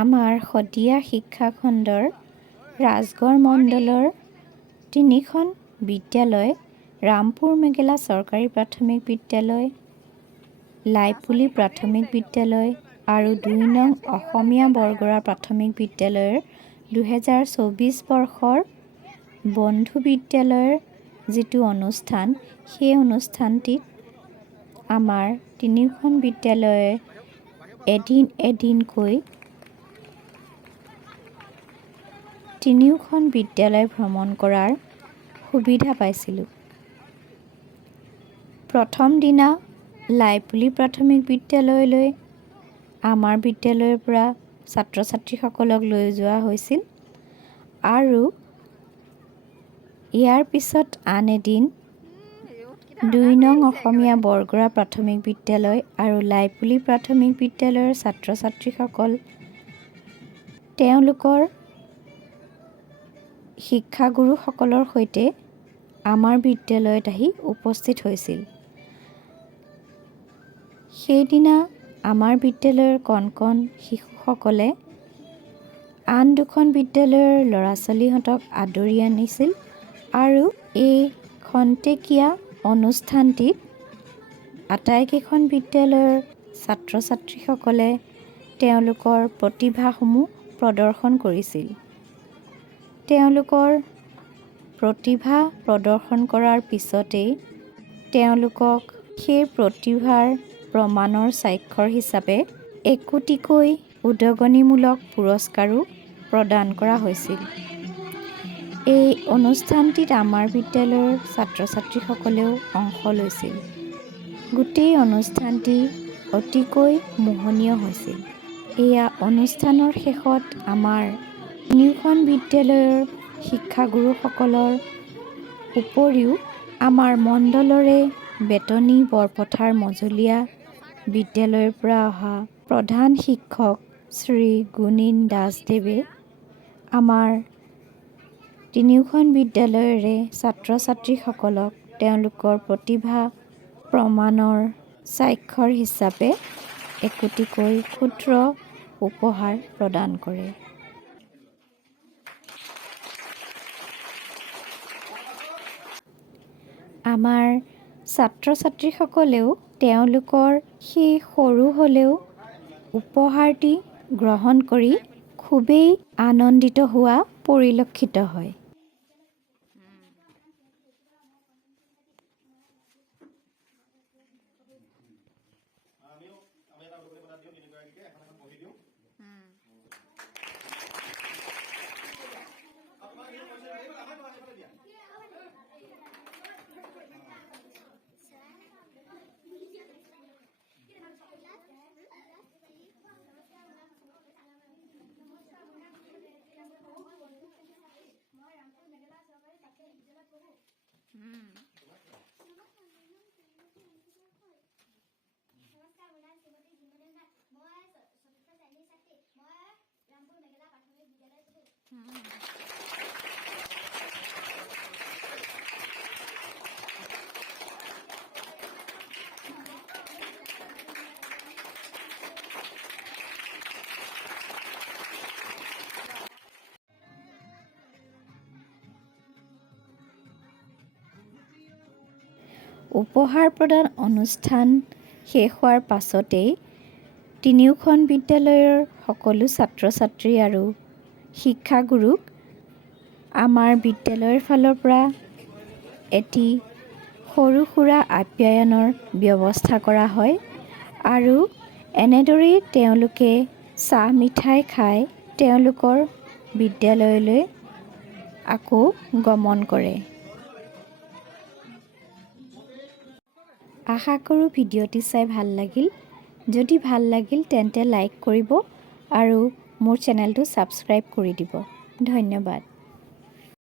আমাৰ শদিয়া শিক্ষাখণ্ডৰ ৰাজগড় মণ্ডলৰ 3খন বিদ্যালয়, ৰামপুৰ মেগেলা চৰকাৰী প্ৰাথমিক বিদ্যালয়, লাইপুলি প্ৰাথমিক বিদ্যালয় আৰু 2 নং অসমীয়া বৰগৰা প্ৰাথমিক বিদ্যালয়ৰ 2024 বৰ্ষৰ বন্ধু বিদ্যালয়ৰ যিটো অনুষ্ঠান, সেই অনুষ্ঠানটিত আমাৰ 3খন বিদ্যালয়ে এদিনকৈ 3খন বিদ্যালয় ভ্ৰমণ কৰাৰ সুবিধা পাইছিলোঁ। প্ৰথম দিনা লাইপুলি প্ৰাথমিক বিদ্যালয়লৈ আমাৰ বিদ্যালয়ৰ পৰা ছাত্ৰ ছাত্ৰীসকলক লৈ যোৱা হৈছিল আৰু ইয়াৰ পিছত আন এদিন 2 নং অসমীয়া বৰগৰা প্ৰাথমিক বিদ্যালয় আৰু লাইপুলি প্ৰাথমিক বিদ্যালয়ৰ ছাত্ৰ ছাত্ৰীসকল তেওঁলোকৰ শিক্ষাগুৰুসকলৰ সৈতে আমাৰ বিদ্যালয়ত আহি উপস্থিত হৈছিল। সেইদিনা আমাৰ বিদ্যালয়ৰ কণ শিশুসকলে আন 2খন বিদ্যালয়ৰ ল'ৰা ছোৱালীহঁতক আদৰি আনিছিল আৰু এই খন্তেকীয়া অনুষ্ঠানটিত আটাইকেইখন বিদ্যালয়ৰ ছাত্ৰ ছাত্ৰীসকলে তেওঁলোকৰ প্ৰতিভাসমূহ প্ৰদৰ্শন কৰিছিল। তেওঁলোকৰ প্ৰতিভা প্ৰদৰ্শন কৰাৰ পিছতেই তেওঁলোকক সেই প্ৰতিভাৰ প্ৰমাণৰ স্বাক্ষৰ হিচাপে একোটিকৈ উদগনিমূলক পুৰস্কাৰো প্ৰদান কৰা হৈছিল। এই অনুষ্ঠানটিত আমাৰ বিদ্যালয়ৰ ছাত্ৰ ছাত্ৰীসকলেও অংশ লৈছিল। গোটেই অনুষ্ঠানটি অতিকৈ মোহনীয় হৈছিল। এয়া অনুষ্ঠানৰ শেষত আমাৰ 3খন বিদ্যালয়ৰ শিক্ষাগুৰুসকলৰ উপৰিও আমাৰ মণ্ডলৰে বেতনী বৰপথাৰ মজলীয়া বিদ্যালয়ৰ পৰা অহা প্ৰধান শিক্ষক শ্ৰী গুণীন দাসদেৱে আমাৰ 3খন বিদ্যালয়ৰে ছাত্ৰ ছাত্ৰীসকলক তেওঁলোকৰ প্ৰতিভা প্ৰমাণৰ স্বাক্ষৰ হিচাপে একোটিকৈ ক্ষুদ্ৰ উপহাৰ প্ৰদান কৰে। আমাৰ ছাত্ৰ ছাত্ৰীসকলেও তেওঁলোকৰ সেই সৰু হ'লেও উপহাৰটি গ্ৰহণ কৰি খুবেই আনন্দিত হোৱা পৰিলক্ষিত হয়। উপহাৰ প্ৰদান অনুষ্ঠান শেষ হোৱাৰ পাছতেই 3খন বিদ্যালয়ৰ সকলো ছাত্ৰ ছাত্ৰী আৰু শিক্ষাগুৰুক আমাৰ বিদ্যালয়ৰ ফালৰ পৰা এটি সৰু সুৰা আপ্যায়নৰ ব্যৱস্থা কৰা হয় আৰু এনেদৰেই তেওঁলোকে চাহ মিঠাই খাই তেওঁলোকৰ বিদ্যালয়লৈ আকৌ গমন কৰে। আশা কৰোঁ ভিডিঅ'টি চাই ভাল লাগিল। যদি ভাল লাগিল তেন্তে লাইক কৰিব আৰু মোৰ চেনেলটো ছাবস্ক্ৰাইব কৰি দিব। ধন্যবাদ।